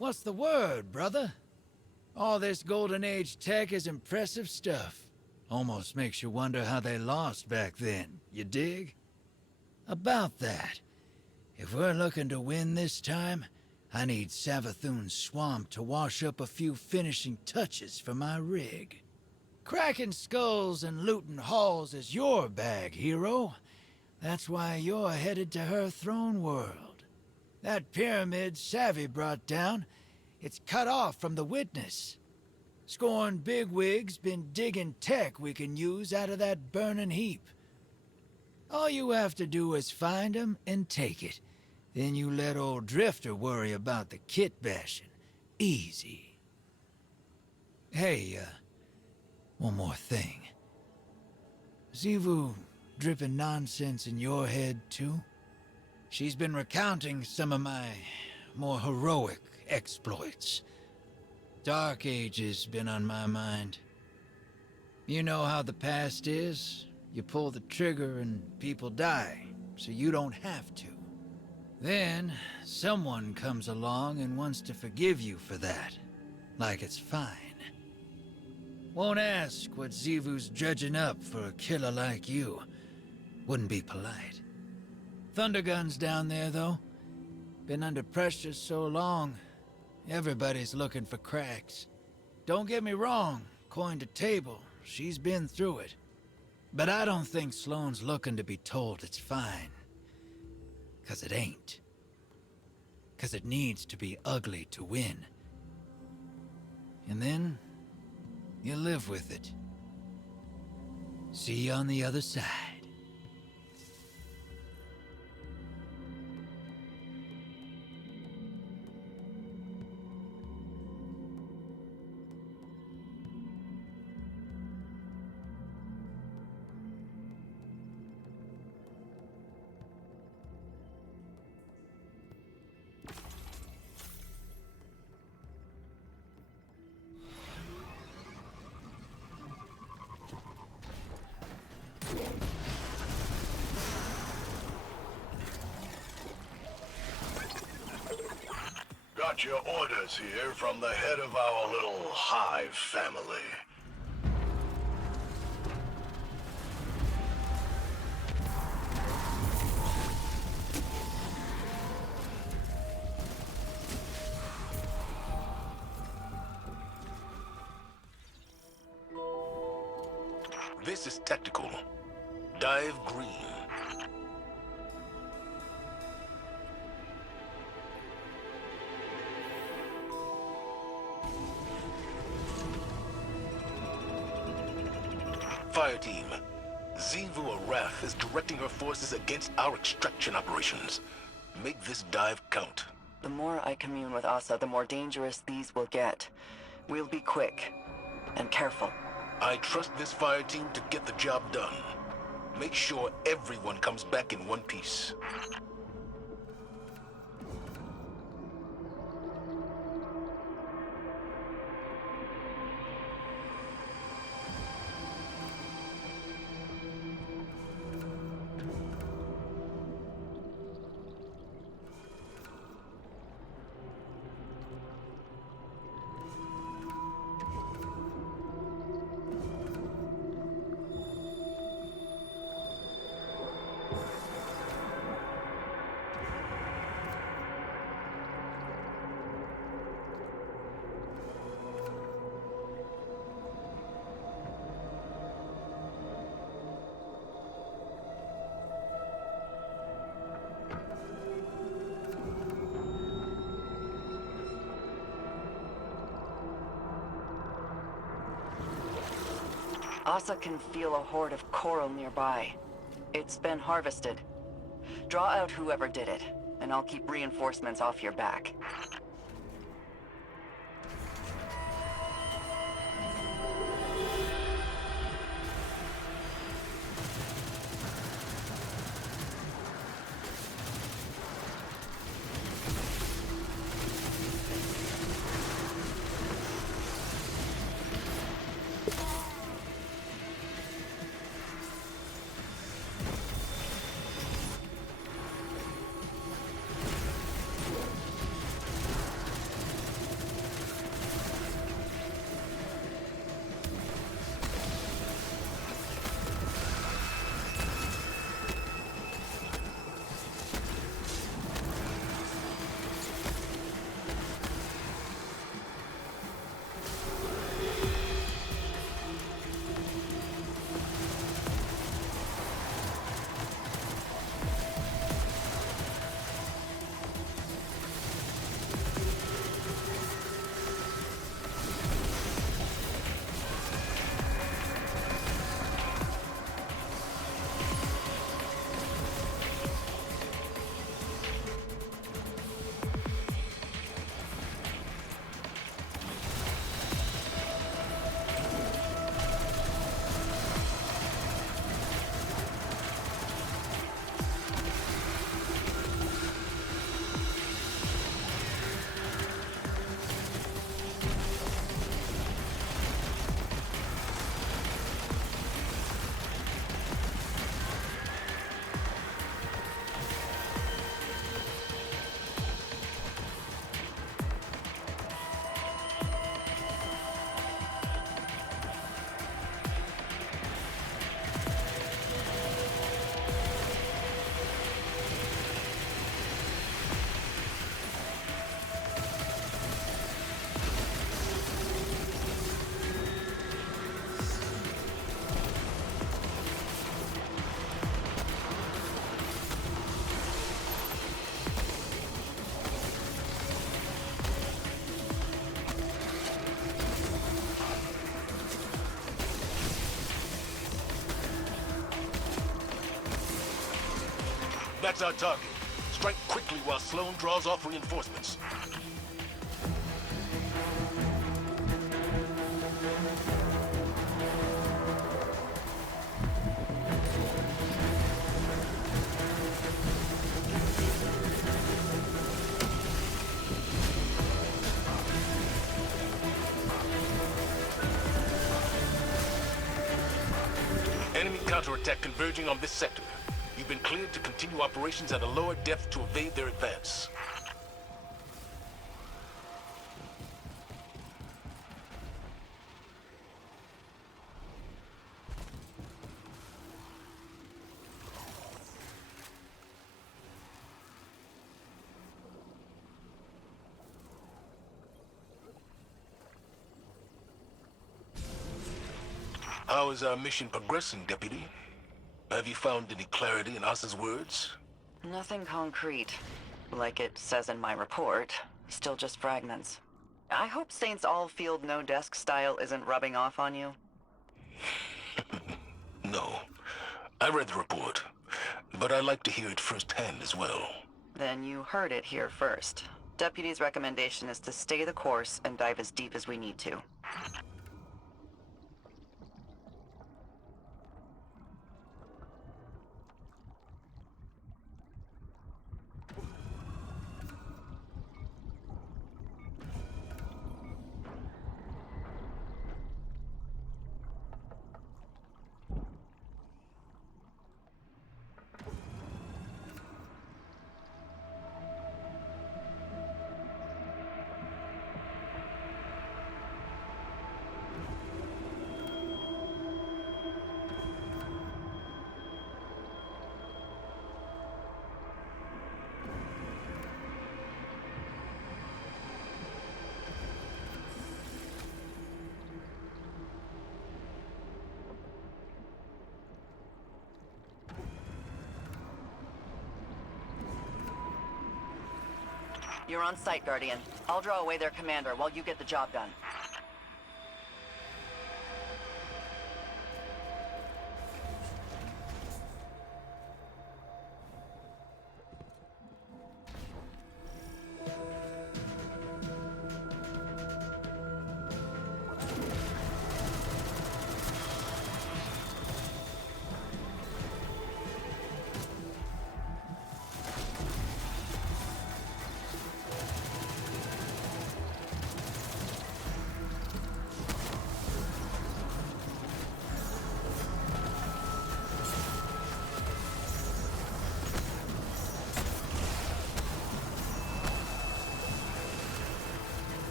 What's the word, brother? All this Golden Age tech is impressive stuff. Almost makes you wonder how they lost back then, you dig? About that, if we're looking to win this time, I need Savathun's swamp to wash up a few finishing touches for my rig. Cracking skulls and looting halls is your bag, hero. That's why you're headed to her throne world. That pyramid Savvy brought down, it's cut off from the witness. Scorn bigwigs been digging tech we can use out of that burning heap. All you have to do is find 'em and take it. Then you let old Drifter worry about the kit bashing. Easy. Hey, one more thing. Xivu dripping nonsense in your head, too? She's been recounting some of my more heroic exploits. Dark Age's been on my mind. You know how the past is. You pull the trigger and people die, so you don't have to. Then, someone comes along and wants to forgive you for that, like it's fine. Won't ask what Xivu's dredging up for a killer like you. Wouldn't be polite. Thundergun's down there, though. Been under pressure so long, everybody's looking for cracks. Don't get me wrong, coin to table, she's been through it. But I don't think Sloane's looking to be told it's fine. 'Cause it ain't. 'Cause it needs to be ugly to win. And then, you live with it. See you on the other side. Got your orders here from the head of our little hive family. This is tactical. Dive green. Fire team, Xivu Arath is directing her forces against our extraction operations. Make this dive count. The more I commune with Ahsa, the more dangerous these will get. We'll be quick and careful. I trust this fire team to get the job done. Make sure everyone comes back in one piece. Ahsa can feel a horde of coral nearby. It's been harvested. Draw out whoever did it, and I'll keep reinforcements off your back. That's our target. Strike quickly while Sloane draws off reinforcements. Enemy counterattack converging on this sector. You've been cleared to continue operations at a lower depth to evade their advance. How is our mission progressing, Deputy? Have you found any clarity in Ahsa's words? Nothing concrete. Like it says in my report. Still just fragments. I hope Saint's all-field no-desk style isn't rubbing off on you. No. I read the report, but I'd like to hear it firsthand as well. Then you heard it here first. Deputy's recommendation is to stay the course and dive as deep as we need to. You're on site, Guardian. I'll draw away their commander while you get the job done.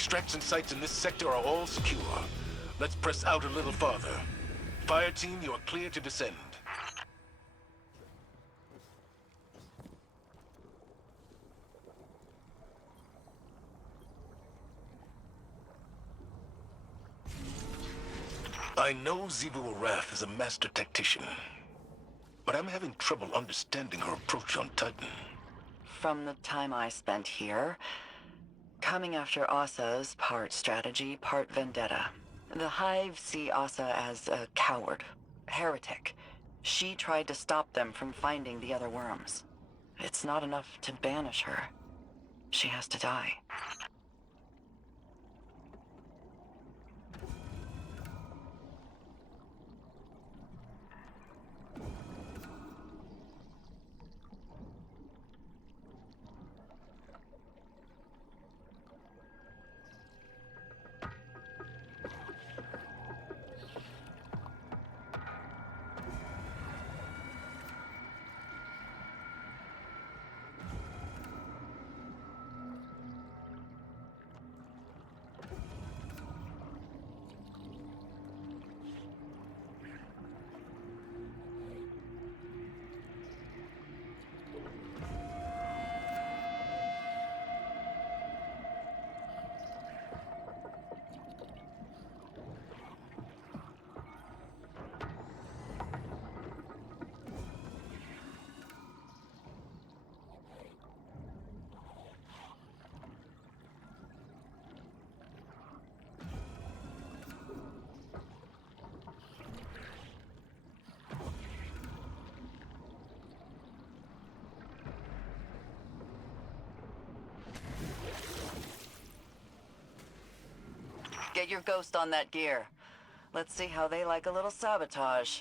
Extraction sites in this sector are all secure. Let's press out a little farther. Fire team, you are clear to descend. I know Zavala is a master tactician, but I'm having trouble understanding her approach on Titan. From the time I spent here, coming after Ahsa's part strategy, part vendetta. The Hive see Ahsa as a coward, heretic. She tried to stop them from finding the other worms. It's not enough to banish her. She has to die. Get your ghost on that gear. Let's see how they like a little sabotage.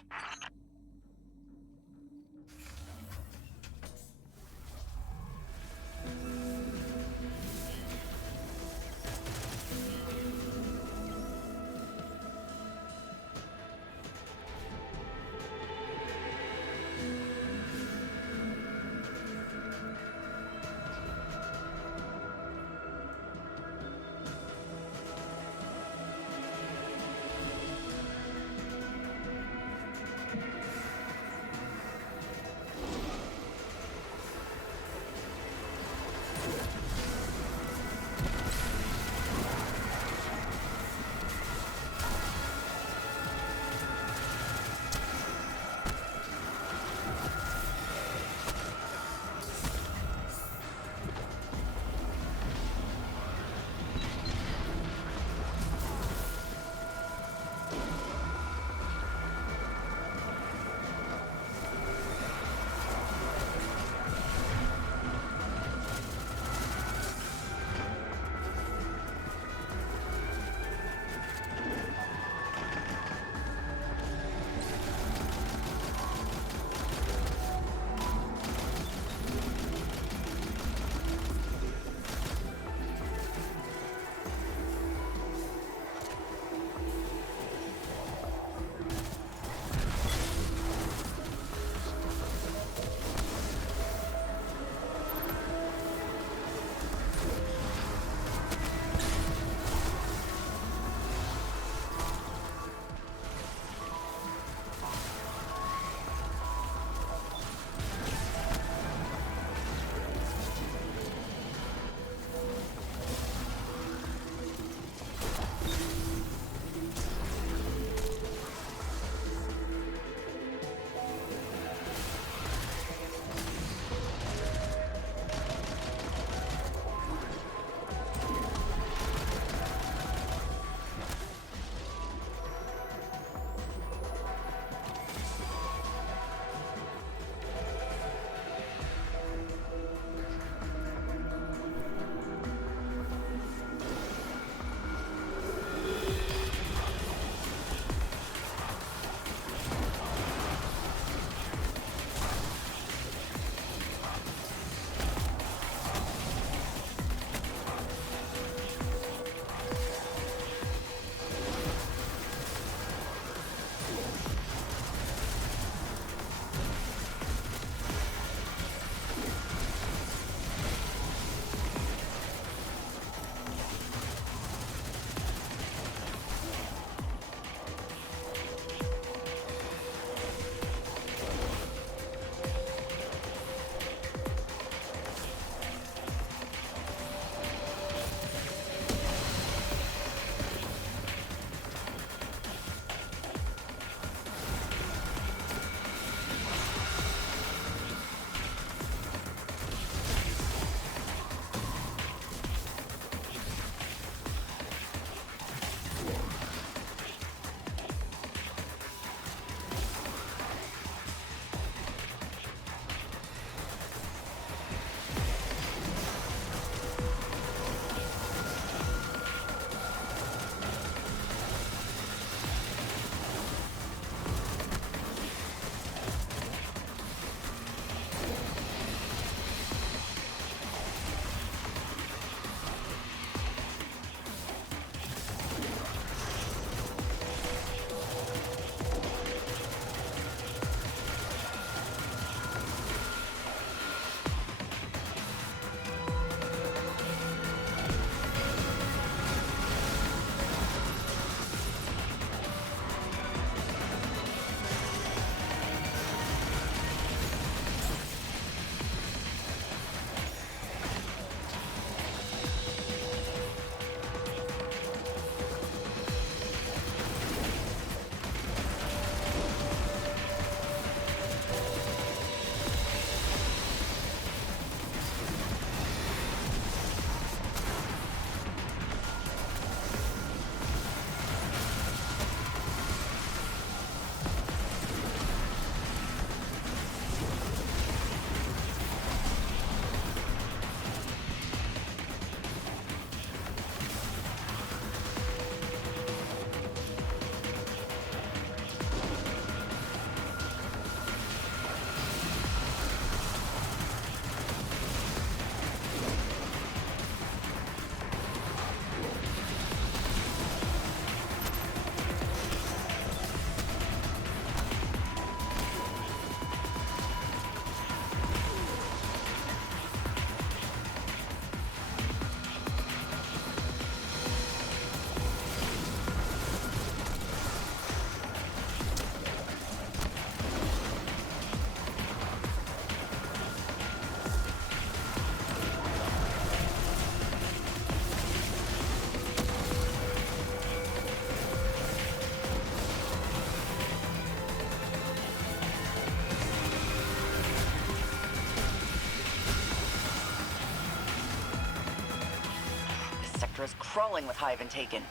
sector is crawling with Hive and Taken.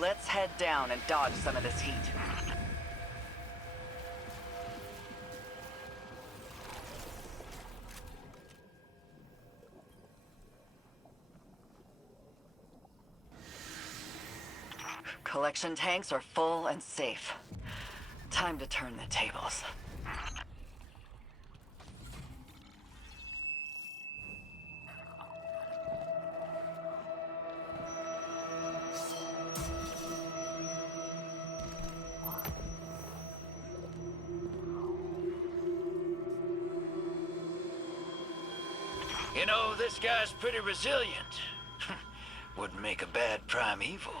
Let's head down and dodge some of this heat. Collection tanks are full and safe. Time to turn the tables. You know, this guy's pretty resilient. Wouldn't make a bad primeval.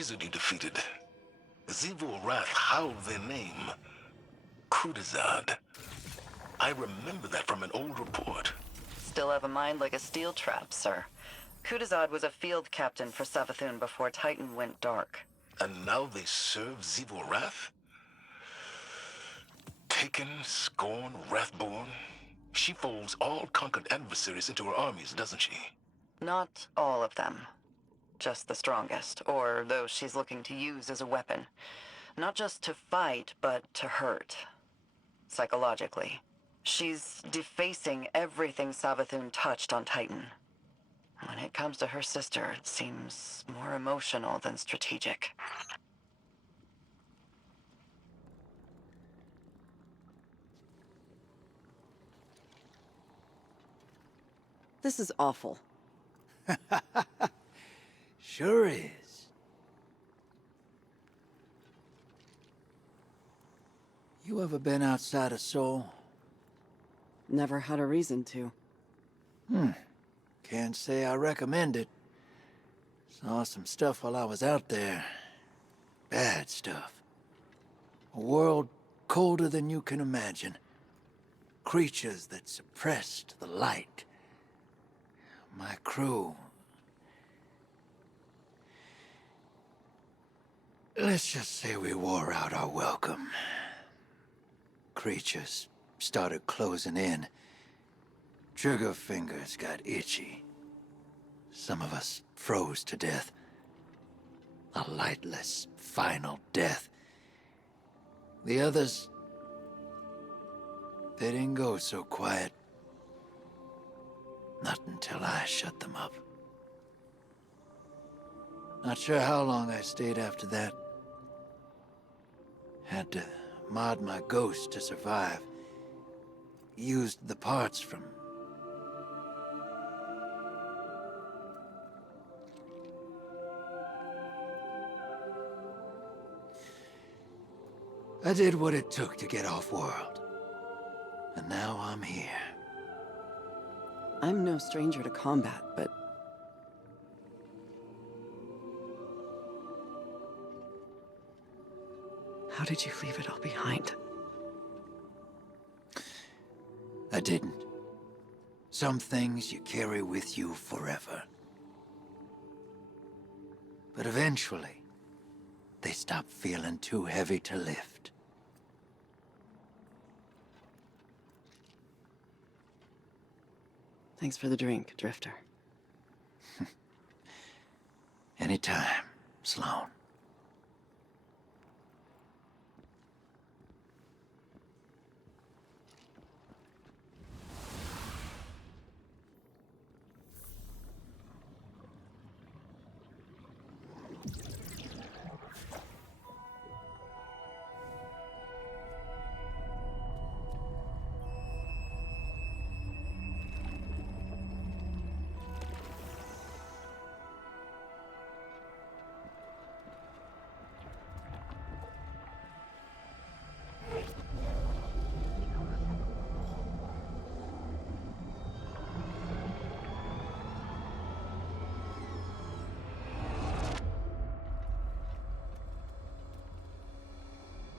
easily defeated. Zinvu Wrath howled their name. Kudazad. I remember that from an old report. Still have a mind like a steel trap, sir. Kudazad was a field captain for Savathun before Titan went dark. And now they serve Zinvu Wrath? Taken, Scorn, Wrathborn. She folds all conquered adversaries into her armies, doesn't she? Not all of them. Just the strongest, or those she's looking to use as a weapon. Not just to fight, but to hurt. Psychologically. She's defacing everything Savathun touched on Titan. When it comes to her sister, it seems more emotional than strategic. This is awful. Sure is. You ever been outside of Seoul? Never had a reason to. Can't say I recommend it. Saw some stuff while I was out there. Bad stuff. A world colder than you can imagine. Creatures that suppressed the light. My crew... Let's just say we wore out our welcome. Creatures started closing in. Trigger fingers got itchy. Some of us froze to death. A lightless, final death. The others... they didn't go so quiet. Not until I shut them up. Not sure how long I stayed after that. Had to mod my ghost to survive. Used the parts from... I did what it took to get off-world. And now I'm here. I'm no stranger to combat, but... how did you leave it all behind? I didn't. Some things you carry with you forever. But eventually, they stop feeling too heavy to lift. Thanks for the drink, Drifter. Anytime, Sloane.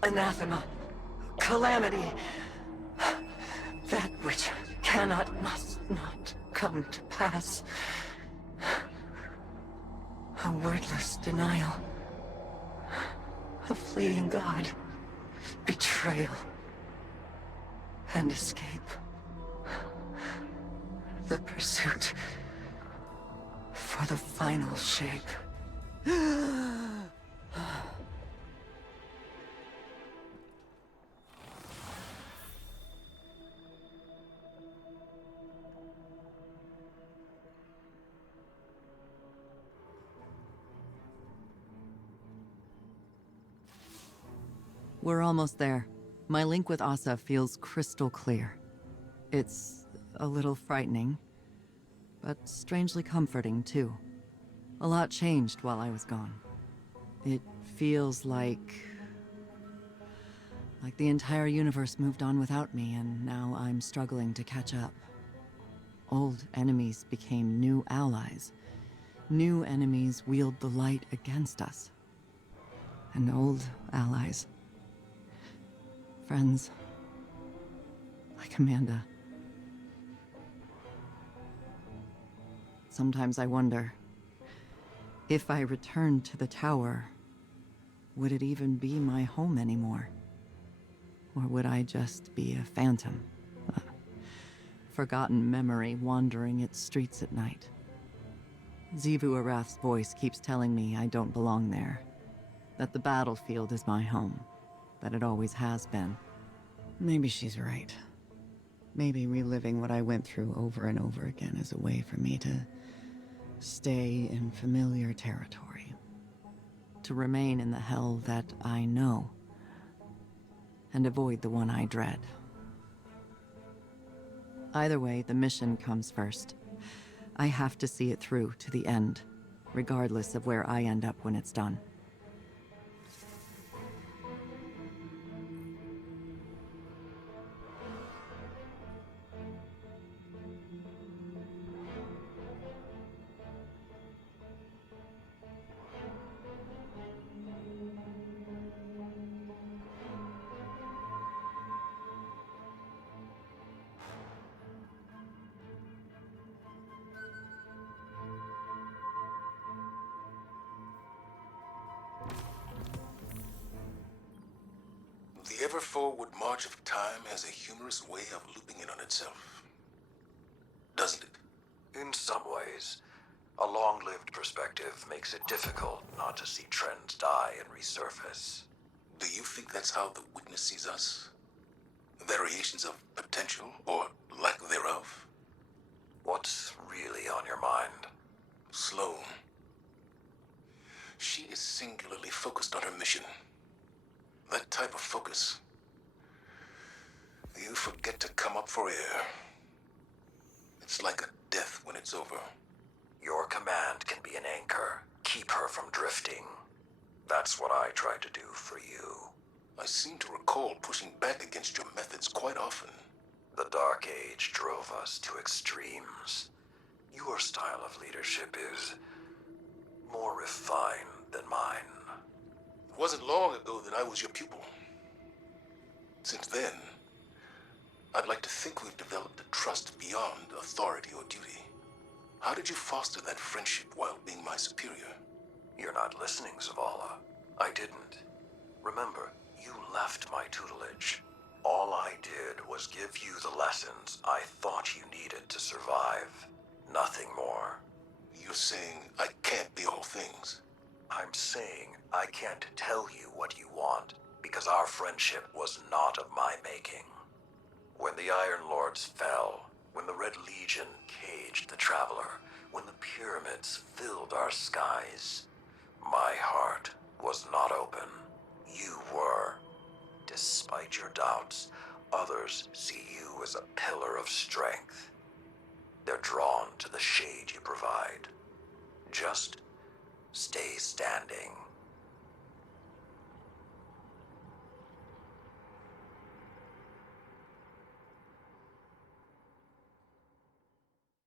Anathema. Calamity. That which cannot, must not come to pass. A wordless denial. A fleeing God. Betrayal. And escape. The pursuit for the final shape. We're almost there. My link with Ahsa feels crystal clear. It's a little frightening, but strangely comforting, too. A lot changed while I was gone. It feels like the entire universe moved on without me, and now I'm struggling to catch up. Old enemies became new allies. New enemies wield the light against us. and old allies. Friends. Like Amanda. Sometimes I wonder, if I returned to the tower, would it even be my home anymore? Or would I just be a phantom? A forgotten memory wandering its streets at night? Xivu Arath's voice keeps telling me I don't belong there. That the battlefield is my home. That it always has been. Maybe she's right. Maybe reliving what I went through over and over again is a way for me to stay in familiar territory. To remain in the hell that I know. And avoid the one I dread. Either way, the mission comes first. I have to see it through to the end, regardless of where I end up when it's done. The ever-forward march of time has a humorous way of looping in on itself. Doesn't it? In some ways, a long-lived perspective makes it difficult not to see trends die and resurface. Do you think that's how the witness sees us? Variations of potential, or lack thereof? What's really on your mind? Sloane. She is singularly focused on her mission. That type of focus. You forget to come up for air. It's like a death when it's over. Your command can be an anchor. Keep her from drifting. That's what I try to do for you. I seem to recall pushing back against your methods quite often. The Dark Age drove us to extremes. Your style of leadership is more refined than mine. It wasn't long ago that I was your pupil. Since then, I'd like to think we've developed a trust beyond authority or duty. How did you foster that friendship while being my superior? You're not listening, Zavala. I didn't. Remember, you left my tutelage. All I did was give you the lessons I thought you needed to survive. Nothing more. You're saying I can't be all things? I'm saying I can't tell you what you want, because our friendship was not of my making. When the Iron Lords fell, when the Red Legion caged the Traveler, when the pyramids filled our skies, my heart was not open. You were. Despite your doubts, others see you as a pillar of strength. They're drawn to the shade you provide. Just stay standing.